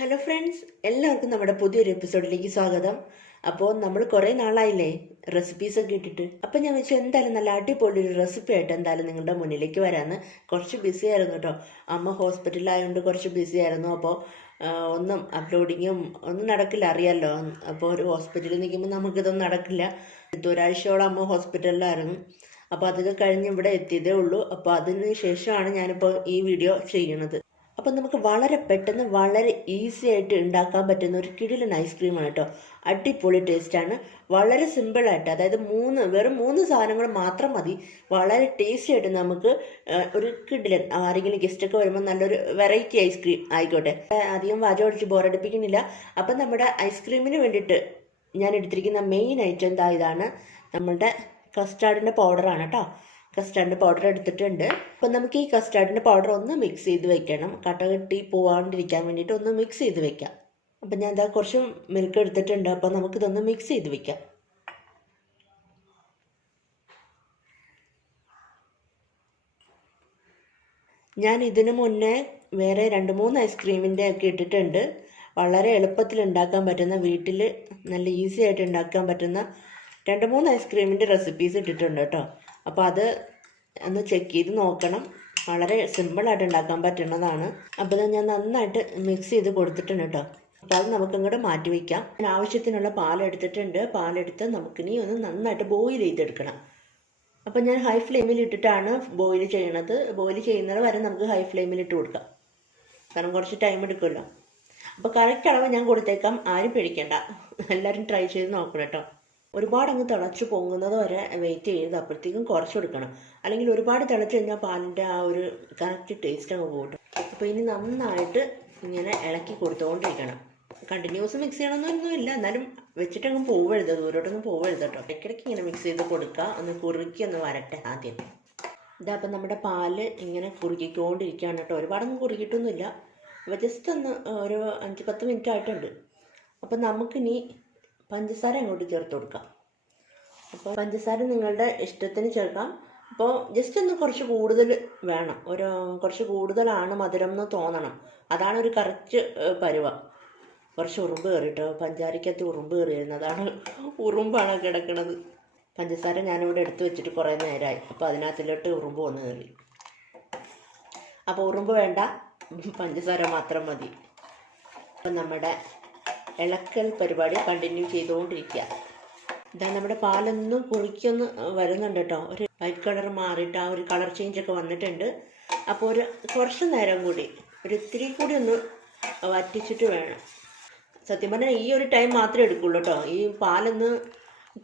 Hello friends, എല്ലാവർക്കും നമ്മുടെ പുതിയൊരു എപ്പിസോഡിലേക്ക് സ്വാഗതം. അപ്പോൾ നമ്മൾ കുറേ നാളായില്ലേ റെസിപ്പീസൊക്കെ ഇട്ടിട്ട്. അപ്പം ഞാൻ വെച്ചാൽ എന്തായാലും നല്ല അടിപൊളി ഒരു റെസിപ്പി ആയിട്ട് എന്തായാലും നിങ്ങളുടെ മുന്നിലേക്ക് വരാമെന്ന്. കുറച്ച് ബിസി ആയിരുന്നു കേട്ടോ. അമ്മ ഹോസ്പിറ്റലിലായതുകൊണ്ട് കുറച്ച് ബിസി ആയിരുന്നു. അപ്പോൾ ഒന്നും അപ്ലോഡിങ്ങും ഒന്നും നടക്കില്ല, അറിയാമല്ലോ. അപ്പോൾ ഒരു ഹോസ്പിറ്റലിൽ നിൽക്കുമ്പോൾ നമുക്കിതൊന്നും നടക്കില്ല. ഒരാഴ്ചയോളം അമ്മ ഹോസ്പിറ്റലിലായിരുന്നു. അപ്പോൾ അതൊക്കെ കഴിഞ്ഞ് ഇവിടെ എത്തിയതേ ഉള്ളൂ. അപ്പോൾ അതിന് ശേഷമാണ് ഞാനിപ്പോൾ ഈ വീഡിയോ ചെയ്യണത്. അപ്പം നമുക്ക് വളരെ പെട്ടെന്ന് വളരെ ഈസി ആയിട്ട് ഉണ്ടാക്കാൻ പറ്റുന്ന ഒരു കിടിലൻ ഐസ്ക്രീമാണ് കേട്ടോ. അടിപൊളി ടേസ്റ്റാണ്. വളരെ സിമ്പിളായിട്ട്, അതായത് വെറും മൂന്ന് സാധനങ്ങൾ മാത്രം മതി. വളരെ ടേസ്റ്റി ആയിട്ട് നമുക്ക് ഒരു കിടിലൻ, ആരെങ്കിലും ഗസ്റ്റൊക്കെ വരുമ്പോൾ നല്ലൊരു വെറൈറ്റി ഐസ്ക്രീം ആയിക്കോട്ടെ. അധികം വാചകം അടിച്ച് ബോറടിപ്പിക്കുന്നില്ല. അപ്പം നമ്മുടെ ഐസ്ക്രീമിന് വേണ്ടിയിട്ട് ഞാൻ എടുത്തിരിക്കുന്ന മെയിൻ ഐറ്റം എന്താ, ഇതാണ് നമ്മളുടെ കസ്റ്റാർഡിൻ്റെ പൗഡറാണ് കേട്ടോ. കസ്റ്റാർഡിൻ്റെ പൗഡർ എടുത്തിട്ടുണ്ട്. അപ്പം നമുക്ക് ഈ കസ്റ്റാർഡിൻ്റെ പൗഡർ ഒന്ന് മിക്സ് ചെയ്ത് വെക്കണം. കട്ടകെട്ടി പോവാണ്ടിരിക്കാൻ വേണ്ടിയിട്ട് ഒന്ന് മിക്സ് ചെയ്ത് വെക്കാം. അപ്പം ഞാൻ എന്താ കുറച്ച് മിൽക്ക് എടുത്തിട്ടുണ്ട്. അപ്പം നമുക്കിതൊന്ന് മിക്സ് ചെയ്ത് വെക്കാം. ഞാൻ ഇതിനു മുന്നേ വേറെ 2-3 ഐസ്ക്രീമിൻ്റെ ഒക്കെ ഇട്ടിട്ടുണ്ട്. വളരെ എളുപ്പത്തിൽ ഉണ്ടാക്കാൻ പറ്റുന്ന, വീട്ടിൽ നല്ല ഈസി ആയിട്ട് ഉണ്ടാക്കാൻ പറ്റുന്ന 2-3 ഐസ്ക്രീമിൻ്റെ റെസിപ്പീസ് ഇട്ടിട്ടുണ്ട് കേട്ടോ. അപ്പോൾ അത് ഒന്ന് ചെക്ക് ചെയ്ത് നോക്കണം. വളരെ സിമ്പിളായിട്ട് ഉണ്ടാക്കാൻ പറ്റുന്നതാണ്. അപ്പോൾ ഞാൻ നന്നായിട്ട് മിക്സ് ചെയ്ത് കൊടുത്തിട്ടുണ്ട് കേട്ടോ. അപ്പോൾ അത് നമുക്കിങ്ങോട്ട് മാറ്റി വയ്ക്കാം. ഞാൻ ആവശ്യത്തിനുള്ള പാലെടുത്തിട്ടുണ്ട്. പാലെടുത്ത് നമുക്കിനി ഒന്ന് നന്നായിട്ട് ബോയിൽ ചെയ്തെടുക്കണം. അപ്പം ഞാൻ ഹൈ ഫ്ലെയിമിൽ ഇട്ടിട്ടാണ് ബോയിൽ ചെയ്യണത്. ബോയിൽ ചെയ്യുന്നത് വരെ നമുക്ക് ഹൈ ഫ്ലെയിമിൽ ഇട്ട് കൊടുക്കാം, കാരണം കുറച്ച് ടൈം എടുക്കുമല്ലോ. അപ്പോൾ കറക്റ്റ് അളവ് ഞാൻ കൊടുത്തേക്കാം, ആരും പേടിക്കേണ്ട. എല്ലാവരും ട്രൈ ചെയ്ത് നോക്കണം കേട്ടോ. ഒരുപാട് അങ്ങ് തിളച്ച് പൊങ്ങുന്നത് വരെ വെയിറ്റ് ചെയ്ത് അപ്പോഴത്തേക്കും കുറച്ച് കൊടുക്കണം. അല്ലെങ്കിൽ ഒരുപാട് തിളച്ച് കഴിഞ്ഞാൽ പാലിൻ്റെ ആ ഒരു കറക്റ്റ് ടേസ്റ്റ് അങ്ങ് പോകും. അപ്പോൾ ഇനി നന്നായിട്ട് ഇങ്ങനെ ഇളക്കി കൊടുത്തുകൊണ്ടിരിക്കണം. കണ്ടിന്യൂസ് മിക്സ് ചെയ്യണമെന്നൊന്നുമില്ല, എന്നാലും വെച്ചിട്ടങ്ങ് പോവരുത്, ദൂരോട്ടൊന്നും പോവരുത് കേട്ടോ. ഇടയ്ക്കിടയ്ക്ക് ഇങ്ങനെ മിക്സ് ചെയ്ത് കൊടുക്കുക. ഒന്ന് കുറുക്കി ഒന്ന് വരട്ടെ ആദ്യം. ഇതാ അപ്പം നമ്മുടെ പാല് ഇങ്ങനെ കുറുക്കിക്കൊണ്ടിരിക്കുകയാണ് കേട്ടോ. ഒരുപാടൊന്നും കുറുക്കിയിട്ടൊന്നുമില്ല. അപ്പോൾ ജസ്റ്റ് ഒന്ന് ഒരു 5-10 മിനിറ്റ് ആയിട്ടുണ്ട്. അപ്പം നമുക്കിനി പഞ്ചസാര അങ്ങോട്ട് ചേർത്ത് കൊടുക്കാം. അപ്പോൾ പഞ്ചസാര നിങ്ങളുടെ ഇഷ്ടത്തിന് ചേർക്കാം. അപ്പോൾ ജസ്റ്റ് ഒന്ന് കുറച്ച് കൂടുതൽ വേണം. കുറച്ച് കൂടുതലാണ് മധുരം എന്ന് തോന്നണം. അതാണ് ഒരു കറക്റ്റ് പരുവം. കുറച്ച് ഉറുമ്പ് കയറിട്ടോ, പഞ്ചാരക്കകത്ത് ഉറുമ്പ് കയറിയായിരുന്നു. അതാണ് ഉറുമ്പാണ് കിടക്കുന്നത്. പഞ്ചസാര ഞാനിവിടെ എടുത്തു വെച്ചിട്ട് കുറേ നേരമായി. അപ്പോൾ അതിനകത്തിലോട്ട് ഉറുമ്പ് വന്ന് കയറി. അപ്പോൾ ഉറുമ്പ് വേണ്ട, പഞ്ചസാര മാത്രം മതി. അപ്പം നമ്മുടെ ഇളക്കൽ പരിപാടി കണ്ടിന്യൂ ചെയ്തുകൊണ്ടിരിക്കുക. ഇതാ നമ്മുടെ പാലൊന്നും കുറുക്കിയൊന്ന് വരുന്നുണ്ട് കേട്ടോ. ഒരു വൈറ്റ് കളർ മാറിയിട്ട് ആ ഒരു കളർ ചേഞ്ചൊക്കെ വന്നിട്ടുണ്ട്. അപ്പോൾ കുറച്ച് നേരം കൂടി, ഇത്തിരി കൂടി ഒന്ന് വറ്റിച്ചിട്ട് വേണം. സത്യം പറഞ്ഞാൽ ഈ ഒരു ടൈം മാത്രമേ എടുക്കുള്ളൂ കേട്ടോ. ഈ പാലൊന്ന്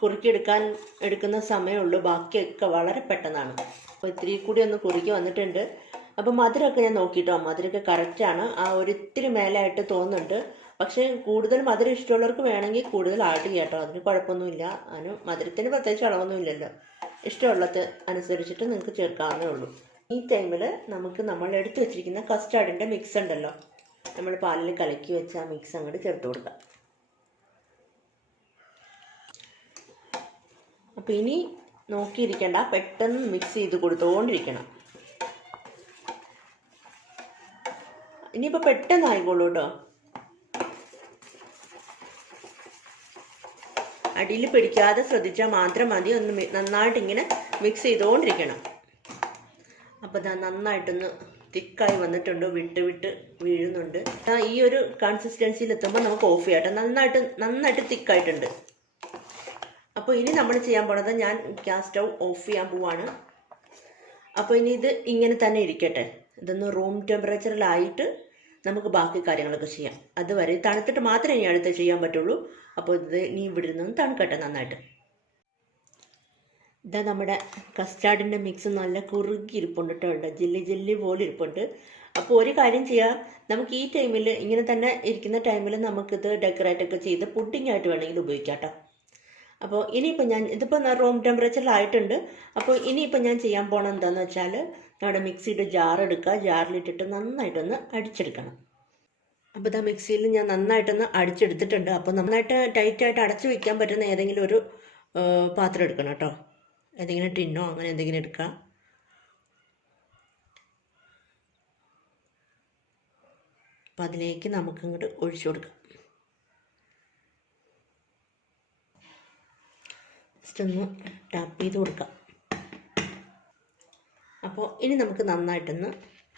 കുറുക്കിയെടുക്കാൻ എടുക്കുന്ന സമയമുള്ളൂ. ബാക്കിയൊക്കെ വളരെ പെട്ടെന്നാണ്. അപ്പോൾ ഇത്തിരി കൂടി ഒന്ന് കുറുക്കി വന്നിട്ടുണ്ട്. അപ്പോൾ മധുരമൊക്കെ ഞാൻ നോക്കിയിട്ടോ, മധുരമൊക്കെ കറക്റ്റാണ്. ആ ഒരിത്തിരി മേലായിട്ട് തോന്നുന്നുണ്ട്. പക്ഷേ കൂടുതൽ മധുരം ഇഷ്ടമുള്ളവർക്ക് വേണമെങ്കിൽ കൂടുതൽ ആഡ് ചെയ്യാം കേട്ടോ. അതിന് കുഴപ്പമൊന്നുമില്ല. അതിന് മധുരത്തിന് പ്രത്യേകിച്ച് അളവൊന്നുമില്ലല്ലോ. ഇഷ്ടമുള്ളത് അനുസരിച്ചിട്ട് നിങ്ങൾക്ക് ചേർക്കാവുന്നേ ഉള്ളൂ. ഈ ടൈമിൽ നമുക്ക് നമ്മൾ എടുത്തു വെച്ചിരിക്കുന്ന കസ്റ്റാർഡിൻ്റെ മിക്സ് ഉണ്ടല്ലോ, നമ്മൾ പാലിൽ കലക്കി വെച്ച ആ മിക്സ് അങ്ങോട്ട് ചേർത്ത് കൊടുക്കാം. അപ്പോൾ ഇനി നോക്കിയിരിക്കേണ്ട, പെട്ടെന്ന് മിക്സ് ചെയ്ത് കൊടുത്തുകൊണ്ടിരിക്കണം. ഇനിയിപ്പോൾ പെട്ടെന്ന് ആയിക്കോളൂ കേട്ടോ. അടിയിൽ പിടിക്കാതെ ശ്രദ്ധിച്ചാൽ മാത്രം മതി. ഒന്ന് നന്നായിട്ട് ഇങ്ങനെ മിക്സ് ചെയ്തുകൊണ്ടിരിക്കണം. അപ്പോൾ ഇതാ നന്നായിട്ടൊന്ന് തിക്കായി വന്നിട്ടുണ്ട്, വിട്ട് വിട്ട് വീഴുന്നുണ്ട്. ഈ ഒരു കൺസിസ്റ്റൻസിയിൽ എത്തുമ്പോൾ നമുക്ക് ഓഫ് ചെയ്യാം. നന്നായിട്ട് തിക്കായിട്ടുണ്ട്. അപ്പോൾ ഇനി നമ്മൾ ചെയ്യാൻ പോണത്, ഞാൻ ഗ്യാസ് സ്റ്റൗ ഓഫ് ചെയ്യാൻ പോവാണ്. അപ്പോൾ ഇനി ഇത് ഇങ്ങനെ തന്നെ ഇരിക്കട്ടെ. ഇതൊന്ന് റൂം ടെമ്പറേച്ചറിലായിട്ട് നമുക്ക് ബാക്കി കാര്യങ്ങളൊക്കെ ചെയ്യാം. അതുവരെ തണുത്തിട്ട് മാത്രമേ ഇനി അടുത്ത് ചെയ്യാൻ പറ്റുള്ളൂ. അപ്പോൾ ഇത് ഇനി ഇവിടെ നിന്ന് തണുക്കട്ടെ നന്നായിട്ട്. ഇതാ നമ്മുടെ കസ്റ്റാർഡിൻ്റെ മിക്സ് നല്ല കുറുകി ഇരിപ്പുണ്ട് കേട്ടോ. ജെല്ലി പോലെ ഇരിപ്പുണ്ട്. അപ്പോൾ ഒരു കാര്യം ചെയ്യാം, നമുക്ക് ഈ ടൈമിൽ ഇങ്ങനെ തന്നെ ഇരിക്കുന്ന ടൈമിൽ നമുക്കിത് ഡെക്കറേറ്റൊക്കെ ചെയ്ത് പുഡിംഗ് വേണമെങ്കിൽ ഉപയോഗിക്കാം കേട്ടോ. അപ്പോൾ ഇനിയിപ്പോൾ ഇതിപ്പോൾ റൂം ടെമ്പറേച്ചറിലായിട്ടുണ്ട്. അപ്പോൾ ഇനിയിപ്പോൾ ഞാൻ ചെയ്യാൻ പോകണം എന്താണെന്ന് വെച്ചാൽ, നമ്മുടെ മിക്സിയുടെ ജാർ എടുക്കുക. ജാറിലിട്ടിട്ട് നന്നായിട്ടൊന്ന് അടിച്ചെടുക്കണം. അപ്പോൾ ഇതാ മിക്സിയിൽ ഞാൻ നന്നായിട്ടൊന്ന് അടിച്ചെടുത്തിട്ടുണ്ട്. അപ്പോൾ നന്നായിട്ട് ടൈറ്റായിട്ട് അടച്ചു വയ്ക്കാൻ പറ്റുന്ന ഏതെങ്കിലും ഒരു പാത്രം എടുക്കണം കേട്ടോ. ഏതെങ്കിലും ടിന്നോ അങ്ങനെ എന്തെങ്കിലും എടുക്കുക. അപ്പോൾ അതിലേക്ക് നമുക്കിങ്ങോട്ട് ഒഴിച്ചു കൊടുക്കാം. ജസ്റ്റ് ഒന്ന് ടാപ്പ് ചെയ്ത് കൊടുക്കാം. അപ്പോൾ ഇനി നമുക്ക് നന്നായിട്ടൊന്ന്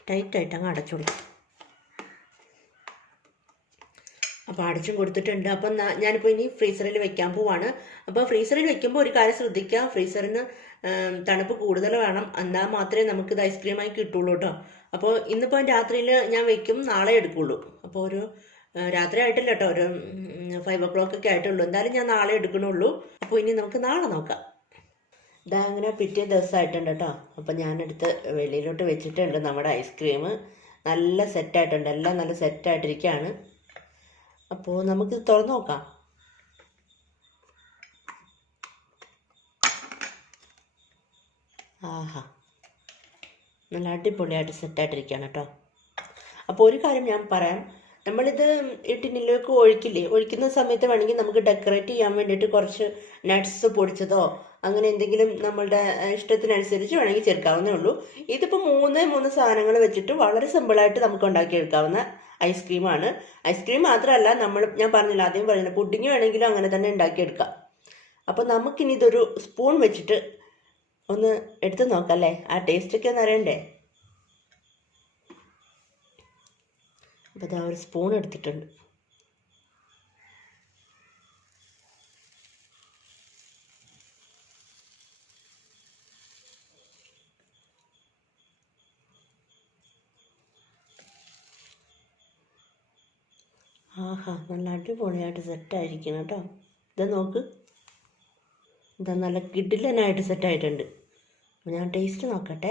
ടൈറ്റായിട്ട് അങ്ങ് അടച്ചു കൊടുക്കാം. അപ്പോൾ അടച്ചും കൊടുത്തിട്ടുണ്ട്. അപ്പം ഞാനിപ്പോൾ ഇനി ഫ്രീസറിൽ വെക്കാൻ പോവാണ്. അപ്പോൾ ഫ്രീസറിൽ വെക്കുമ്പോൾ ഒരു കാര്യം ശ്രദ്ധിക്കുക, ഫ്രീസറിന് തണുപ്പ് കൂടുതൽ വേണം, എന്നാൽ മാത്രമേ നമുക്കിത് ഐസ്ക്രീമായി കിട്ടുള്ളൂ കേട്ടോ. അപ്പോൾ ഇന്നിപ്പോൾ രാത്രിയിൽ ഞാൻ വെക്കും, നാളെ എടുക്കുള്ളൂ. അപ്പോൾ ഒരു രാത്രി ആയിട്ടില്ല കേട്ടോ, ഒരു 5 o'clock ഒക്കെ ആയിട്ടുള്ളൂ. എന്തായാലും ഞാൻ നാളെ എടുക്കണുള്ളൂ. അപ്പോൾ ഇനി നമുക്ക് നാളെ നോക്കാം. ഇതാ അങ്ങനെ പിറ്റേ ദിവസമായിട്ടുണ്ട് കേട്ടോ. അപ്പോൾ ഞാനെടുത്ത് വെളിയിലോട്ട് വെച്ചിട്ടുണ്ട് നമ്മുടെ ഐസ്ക്രീം. നല്ല സെറ്റായിട്ടുണ്ട്, എല്ലാം നല്ല സെറ്റായിട്ടിരിക്കുകയാണ്. അപ്പോൾ നമുക്കിത് തുറന്ന് നോക്കാം. ആഹാ, നല്ല അടിപൊളിയായിട്ട് സെറ്റായിട്ടിരിക്കുകയാണ് കേട്ടോ. അപ്പോൾ ഒരു കാര്യം ഞാൻ പറയാം, നമ്മളിത് ഈ ടിന്നിലേക്ക് ഒഴിക്കുന്ന സമയത്ത് വേണമെങ്കിൽ നമുക്ക് ഡെക്കറേറ്റ് ചെയ്യാൻ വേണ്ടിയിട്ട് കുറച്ച് നട്ട്സ് പൊടിച്ചതോ അങ്ങനെ എന്തെങ്കിലും നമ്മളുടെ ഇഷ്ടത്തിനനുസരിച്ച് വേണമെങ്കിൽ ചേർക്കാവുന്നേ ഉള്ളൂ. ഇതിപ്പോൾ മൂന്ന് സാധനങ്ങൾ വെച്ചിട്ട് വളരെ സിമ്പിളായിട്ട് നമുക്ക് ഉണ്ടാക്കിയെടുക്കാവുന്ന ഐസ്ക്രീമാണ്. ഐസ്ക്രീം മാത്രമല്ല, ഞാൻ പറഞ്ഞില്ല, ആദ്യം പറഞ്ഞില്ല, പുഡിങ് വേണമെങ്കിലും അങ്ങനെ തന്നെ ഉണ്ടാക്കിയെടുക്കാം. അപ്പോൾ നമുക്കിനി ഇതൊരു സ്പൂൺ വെച്ചിട്ട് ഒന്ന് എടുത്ത് നോക്കാം അല്ലേ, ആ ടേസ്റ്റൊക്കെ ഒന്ന് അറിയണ്ടേ. അപ്പോൾ ഇതാ ഒരു സ്പൂൺ എടുത്തിട്ടുണ്ട്. ആഹാ, നല്ല അടിപൊളിയായിട്ട് സെറ്റായിരിക്കണം കേട്ടോ. ഇതാ നോക്ക്, ഇതാ നല്ല കിടിലനായിട്ട് സെറ്റായിട്ടുണ്ട്. ഞാൻ ടേസ്റ്റ് നോക്കട്ടെ.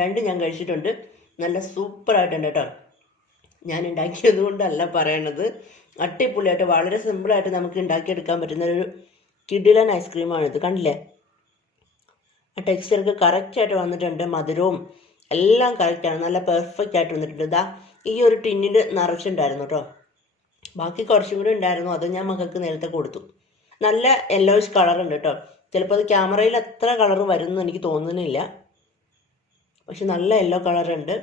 രണ്ടും ഞാൻ കഴിച്ചിട്ടുണ്ട്, നല്ല സൂപ്പറായിട്ടുണ്ട് കേട്ടോ. ഞാൻ ഉണ്ടാക്കിയത് കൊണ്ടല്ല പറയണത്, അടിപൊളിയായിട്ട് വളരെ സിമ്പിളായിട്ട് നമുക്ക് ഉണ്ടാക്കിയെടുക്കാൻ പറ്റുന്ന ഒരു കിടിലൻ ഐസ്ക്രീമാണിത്. കണ്ടില്ലേ, ആ ടെക്സ്ചറൊക്കെ കറക്റ്റായിട്ട് വന്നിട്ടുണ്ട്, മധുരവും എല്ലാം കറക്റ്റാണ്, നല്ല പെർഫെക്റ്റ് ആയിട്ട് വന്നിട്ടുണ്ട്. ഇതാ ഈ ഒരു ടിന്നിൽ നിറച്ചിട്ടുണ്ടായിരുന്നു കേട്ടോ, ബാക്കി കുറച്ചും കൂടി ഉണ്ടായിരുന്നു, അത് ഞാൻ മക്കൾക്ക് നേരത്തെ കൊടുത്തു. നല്ല യെല്ലോയിഷ് കളറുണ്ട് കേട്ടോ. ചിലപ്പോൾ അത് ക്യാമറയിൽ എത്ര കളർ വരുമെന്ന് എനിക്ക് തോന്നുന്നില്ല, പക്ഷെ നല്ല യെല്ലോ കളറുണ്ട്.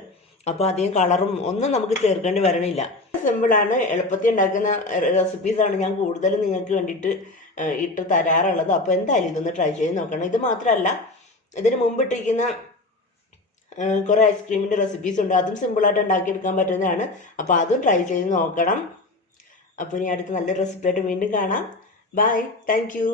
അപ്പോൾ അധികം കളറും ഒന്നും നമുക്ക് ചേർക്കേണ്ടി വരണില്ല. സിമ്പിളാണ്, എളുപ്പത്തിൽ ഉണ്ടാക്കുന്ന റെസിപ്പീസാണ് ഞാൻ കൂടുതലും നിങ്ങൾക്ക് വേണ്ടിയിട്ട് ഇട്ട് തരാറുള്ളത്. അപ്പോൾ എന്തായാലും ഇതൊന്ന് ട്രൈ ചെയ്ത് നോക്കണം. ഇത് മാത്രമല്ല, ഇതിന് മുമ്പിട്ടിരിക്കുന്ന കുറേ ഐസ്ക്രീമിൻ്റെ റെസിപ്പീസ് ഉണ്ട്, അതും സിമ്പിളായിട്ട് ഉണ്ടാക്കിയെടുക്കാൻ പറ്റുന്നതാണ്. അപ്പോൾ അതും ട്രൈ ചെയ്ത് നോക്കണം. അപ്പോൾ ഇനി അടുത്ത നല്ല റെസിപ്പിയായിട്ട് വീണ്ടും കാണാം. Bye, thank U.